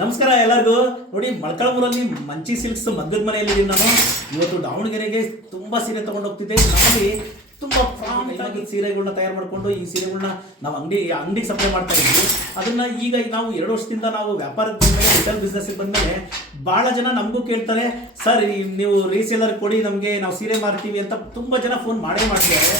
ನಮಸ್ಕಾರ ಎಲ್ಲರಿಗೂ. ನೋಡಿ, ಮೊಳಕಾಲ್ಮೂರಲ್ಲಿ ಮಂಚಿ ಸಿಲ್ಕ್ಸ್ ಮದ್ದದ ಮನೆಯಲ್ಲಿ ನಾನು ಇವತ್ತು ದಾವಣಗೆರೆಗೆ ತುಂಬ ಸೀರೆ ತೊಗೊಂಡು ಹೋಗ್ತಿದ್ದೆ. ನಮ್ಮಲ್ಲಿ ತುಂಬ ಪ್ರಾಂಪ್ಟ್ ಆಗಿ ಸೀರೆಗಳನ್ನ ತಯಾರು ಮಾಡಿಕೊಂಡು ಈ ಸೀರೆಗಳನ್ನ ನಾವು ಅಂಗಡಿಗೆ ಸಪ್ಲೈ ಮಾಡ್ತಾ ಇದ್ವಿ. ಅದನ್ನು ಈಗ ನಾವು 2 ವರ್ಷದಿಂದ ನಾವು ವ್ಯಾಪಾರಕ್ಕೆ ಬಂದಮೇಲೆ, ರಿಟೇಲ್ ಬಿಸ್ನೆಸ್ಸಿಗೆ ಬಂದಮೇಲೆ ಭಾಳ ಜನ ನಮಗೂ ಕೇಳ್ತಾರೆ, ಸರ್ ನೀವು ರೀಸೇಲರ್ ಕೊಡಿ, ನಮಗೆ ನಾವು ಸೀರೆ ಮಾರ್ತೀವಿ ಅಂತ ತುಂಬ ಜನ ಫೋನ್ ಮಾಡ್ತಿದ್ದಾರೆ.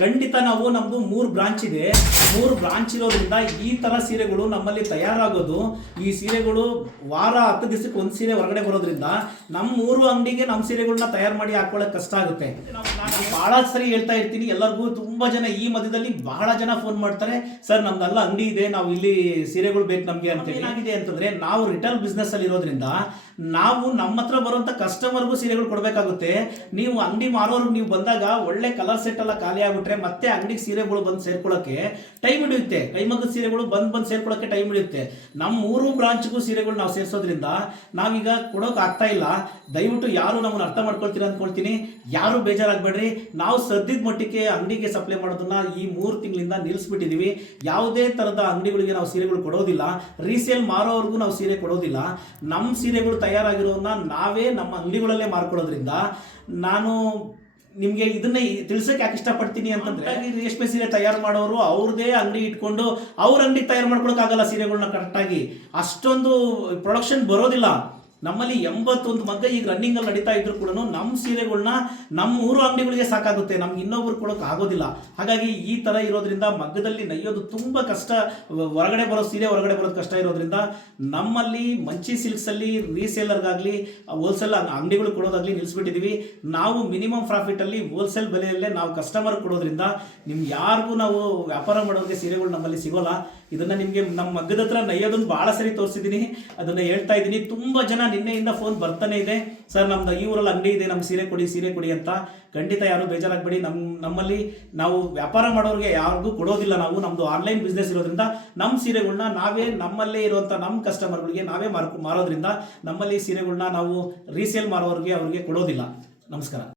ಖಂಡಿತ ನಾವು ನಮ್ಮದು 3 ಬ್ರಾಂಚ್ ಇದೆ. 3 ಬ್ರಾಂಚ್ ಇರೋದ್ರಿಂದ ಈ ಥರ ಸೀರೆಗಳು ನಮ್ಮಲ್ಲಿ ತಯಾರಾಗೋದು. ಈ ಸೀರೆಗಳು ವಾರ 10 ದಿವಸಕ್ಕೆ ಒಂದು ಸೀರೆ ಹೊರಗಡೆ ಬರೋದ್ರಿಂದ ನಮ್ಮ 3 ಅಂಗಡಿಗೆ ನಮ್ಮ ಸೀರೆಗಳನ್ನ ತಯಾರು ಮಾಡಿ ಹಾಕೊಳ್ಳೋಕೆ ಕಷ್ಟ ಆಗುತ್ತೆ. ನಾನು ಭಾಳ ಸರಿ ಹೇಳ್ತಾ ಇರ್ತೀನಿ ಎಲ್ಲರಿಗೂ. ತುಂಬ ಜನ ಈ ಮಧ್ಯದಲ್ಲಿ ಬಹಳ ಜನ ಫೋನ್ ಮಾಡ್ತಾರೆ, ಸರ್ ನಮ್ದೆಲ್ಲ ಅಂಗಡಿ ಇದೆ, ನಾವು ಇಲ್ಲಿ ಸೀರೆಗಳು ಬೇಕು ನಮಗೆ ಅಂತ. ಏನಾಗಿದೆ ಅಂತಂದರೆ, ನಾವು ರಿಟೇಲ್ ಬಿಸ್ನೆಸ್ ಅಲ್ಲಿ ಇರೋದ್ರಿಂದ ನಾವು ನಮ್ಮ ಹತ್ರ ಬರುವಂಥ ಕಸ್ಟಮರ್ಗೂ ಸೀರೆಗಳು ಕೊಡಬೇಕಾಗುತ್ತೆ. ನೀವು ಅಂಗಡಿ ಮಾರೋರು ನೀವು ಬಂದಾಗ ಒಳ್ಳೆ ಕಲರ್ ಸೆಟ್ ಎಲ್ಲ ಖಾಲಿ ಆಗ್ಬಿಟ್ರೆ ಮತ್ತೆ ಅಂಗಡಿಗೆ ಸೀರೆಗಳು ಬಂದು ಸೇರ್ಕೊಳ್ಳೋಕೆ ಟೈಮ್ ಹಿಡಿಯುತ್ತೆ. ಕೈಮಗ್ಗದ ಸೀರೆಗಳು ಬಂದು ಸೇರ್ಕೊಳ್ಳೋಕೆ ಟೈಮ್ ಹಿಡಿಯುತ್ತೆ. ನಮ್ಮ 3 ಬ್ರಾಂಚ್ಗೂ ಸೀರೆಗಳು ನಾವು ಸೇರಿಸೋದ್ರಿಂದ ನಾವೀಗ ಕೊಡೋಕೆ ಆಗ್ತಾ ಇಲ್ಲ. ದಯವಿಟ್ಟು ಯಾರು ನಮ್ಮನ್ನು ಅರ್ಥ ಮಾಡ್ಕೊಳ್ತೀರಾ ಅಂದ್ಕೊಳ್ತೀನಿ. ಯಾರು ಬೇಜಾರಾಗಬೇಡ್ರಿ. ನಾವು ಸದ್ಯದ ಮಟ್ಟಿಗೆ ಅಂಗಡಿಗೆ ಸಪ್ಲೈ ಮಾಡೋದನ್ನ ಈ 3 ತಿಂಗಳಿಂದ ನಿಲ್ಲಿಸ್ಬಿಟ್ಟಿದ್ದೀವಿ. ಯಾವುದೇ ಥರದ ಅಂಗಡಿಗಳಿಗೆ ನಾವು ಸೀರೆಗಳು ಕೊಡೋದಿಲ್ಲ. ರೀಸೇಲ್ ಮಾರೋವರೆಗೂ ನಾವು ಸೀರೆ ಕೊಡೋದಿಲ್ಲ. ನಮ್ಮ ಸೀರೆಗಳು ತಯಾರಾಗಿರೋದನ್ನ ನಾವೇ ನಮ್ಮ ಅಂಗಡಿಗಳಲ್ಲೇ ಮಾರ್ಕೊಳ್ಳೋದ್ರಿಂದ ನಾನು ನಿಮಗೆ ಇದನ್ನೇ ತಿಳಿಸೋಕೆ ಯಾಕೆ ಇಷ್ಟಪಡ್ತೀನಿ ಅಂತಂದ್ರೆ, ರೇಷ್ಮೆ ಸೀರೆ ತಯಾರು ಮಾಡೋರು ಅವ್ರದೇ ಅಂಗಡಿ ಇಟ್ಕೊಂಡು ಅವ್ರ ಅಂಗಡಿ ತಯಾರು ಮಾಡ್ಕೊಳಕ್ಕಾಗಲ್ಲ. ಸೀರೆಗಳನ್ನ ಕರೆಕ್ಟಾಗಿ ಅಷ್ಟೊಂದು ಪ್ರೊಡಕ್ಷನ್ ಬರೋದಿಲ್ಲ. ನಮ್ಮಲ್ಲಿ 81 ಮಗ್ಗ ಈಗ ರನ್ನಿಂಗಲ್ಲಿ ನಡೀತಾ ಇದ್ರು ಕೂಡ ನಮ್ಮ ಸೀರೆಗಳನ್ನ ನಮ್ಮ 3 ಅಂಗಡಿಗಳಿಗೆ ಸಾಕಾಗುತ್ತೆ. ನಮ್ಗೆ ಇನ್ನೊಬ್ರು ಕೊಡೋಕೆ ಆಗೋದಿಲ್ಲ. ಹಾಗಾಗಿ ಈ ಥರ ಇರೋದ್ರಿಂದ ಮಗ್ಗದಲ್ಲಿ ನೈಯೋದು ತುಂಬ ಕಷ್ಟ. ಹೊರಗಡೆ ಬರೋ ಸೀರೆ ಹೊರಗಡೆ ಬರೋದು ಕಷ್ಟ ಇರೋದ್ರಿಂದ ನಮ್ಮಲ್ಲಿ ಮಂಚಿ ಸಿಲ್ಕ್ಸಲ್ಲಿ ರೀಸೇಲರ್ಗಾಗಲಿ ಹೋಲ್ಸೇಲ್ ಅಂಗಡಿಗಳು ಕೊಡೋದಾಗಲಿ ನಿಲ್ಲಿಸ್ಬಿಟ್ಟಿದ್ದೀವಿ. ನಾವು ಮಿನಿಮಮ್ ಪ್ರಾಫಿಟಲ್ಲಿ ಹೋಲ್ಸೇಲ್ ಬೆಲೆಯಲ್ಲೇ ನಾವು ಕಸ್ಟಮರ್ ಕೊಡೋದ್ರಿಂದ ನಿಮ್ಗೆ ಯಾರಿಗೂ ನಾವು ವ್ಯಾಪಾರ ಮಾಡೋರಿಗೆ ಸೀರೆಗಳು ನಮ್ಮಲ್ಲಿ ಸಿಗೋಲ್ಲ. ಇದನ್ನು ನಿಮಗೆ ನಮ್ಮ ಮಗ್ಗದ ಹತ್ರ ನೈಯೋದನ್ನು ಭಾಳ ಸರಿ ತೋರಿಸಿದ್ದೀನಿ. ಅದನ್ನು ಹೇಳ್ತಾ ಇದ್ದೀನಿ. ತುಂಬ ಜನ ನಿನ್ನೆಯಿಂದ ಫೋನ್ ಬರ್ತಾನೆ ಇದೆ, ಸರ್ ನಮ್ದು ಈ ಊರಲ್ಲಿ ಅಂಗಡಿ ಇದೆ, ನಮ್ಗೆ ಸೀರೆ ಕೊಡಿ ಅಂತ. ಖಂಡಿತ ಯಾರು ಬೇಜಾರಾಗಬೇಡಿ. ನಮ್ಮಲ್ಲಿ ನಾವು ವ್ಯಾಪಾರ ಮಾಡೋರಿಗೆ ಯಾರಿಗೂ ಕೊಡೋದಿಲ್ಲ. ನಮ್ಮದು ಆನ್ಲೈನ್ ಬಿಸ್ನೆಸ್ ಇರೋದ್ರಿಂದ ನಮ್ಮ ಸೀರೆಗಳನ್ನ ನಾವೇ ನಮ್ಮಲ್ಲೇ ಇರುವಂಥ ನಮ್ಮ ಕಸ್ಟಮರ್ಗಳಿಗೆ ನಾವೇ ಮಾರೋದ್ರಿಂದ ನಮ್ಮಲ್ಲಿ ಸೀರೆಗಳನ್ನ ನಾವು ರೀಸೇಲ್ ಮಾರೋರಿಗೆ ಅವ್ರಿಗೆ ಕೊಡೋದಿಲ್ಲ. ನಮಸ್ಕಾರ.